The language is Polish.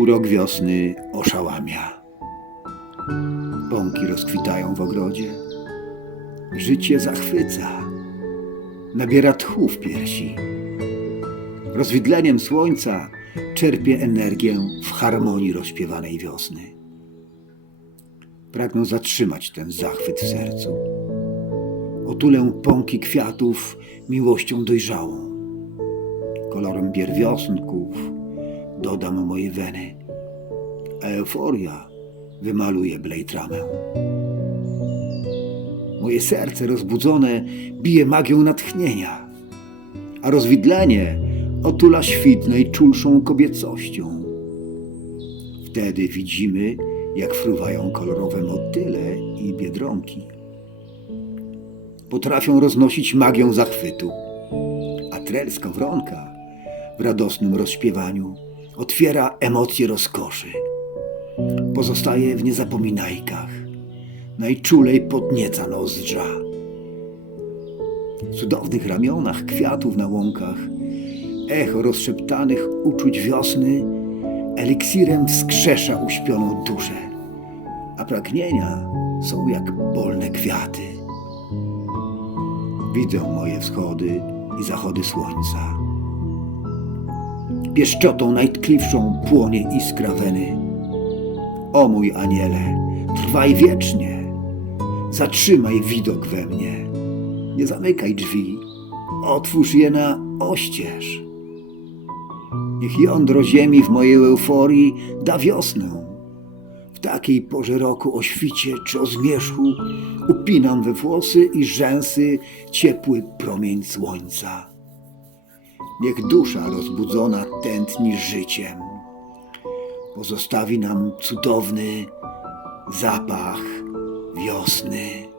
Urok wiosny oszałamia. Pąki rozkwitają w ogrodzie. Życie zachwyca. Nabiera tchu w piersi. Rozwidleniem słońca czerpie energię w harmonii rozśpiewanej wiosny. Pragnę zatrzymać ten zachwyt w sercu. Otulę pąki kwiatów miłością dojrzałą. Kolorem bierwiosnków dodam moje weny, a euforia wymaluje blejtramę. Moje serce rozbudzone bije magią natchnienia, a rozwidlenie otula świtnej, czulszą kobiecością. Wtedy widzimy, jak fruwają kolorowe motyle i biedronki. Potrafią roznosić magię zachwytu, a trel skowronka w radosnym rozśpiewaniu otwiera emocje rozkoszy. Pozostaje w niezapominajkach, najczulej podnieca nozdrza. W cudownych ramionach kwiatów na łąkach, echo rozszeptanych uczuć wiosny, eliksirem wskrzesza uśpioną duszę, a pragnienia są jak polne kwiaty. Widzę moje wschody i zachody słońca. Pieszczotą najtkliwszą płonie iskra weny. O mój aniele, trwaj wiecznie, zatrzymaj widok we mnie. Nie zamykaj drzwi, otwórz je na oścież. Niech jądro ziemi w mojej euforii da wiosnę. W takiej porze roku o świcie czy o zmierzchu upinam we włosy i rzęsy ciepły promień słońca. Niech dusza rozbudzona tętni życiem. Pozostawi nam cudowny zapach wiosny.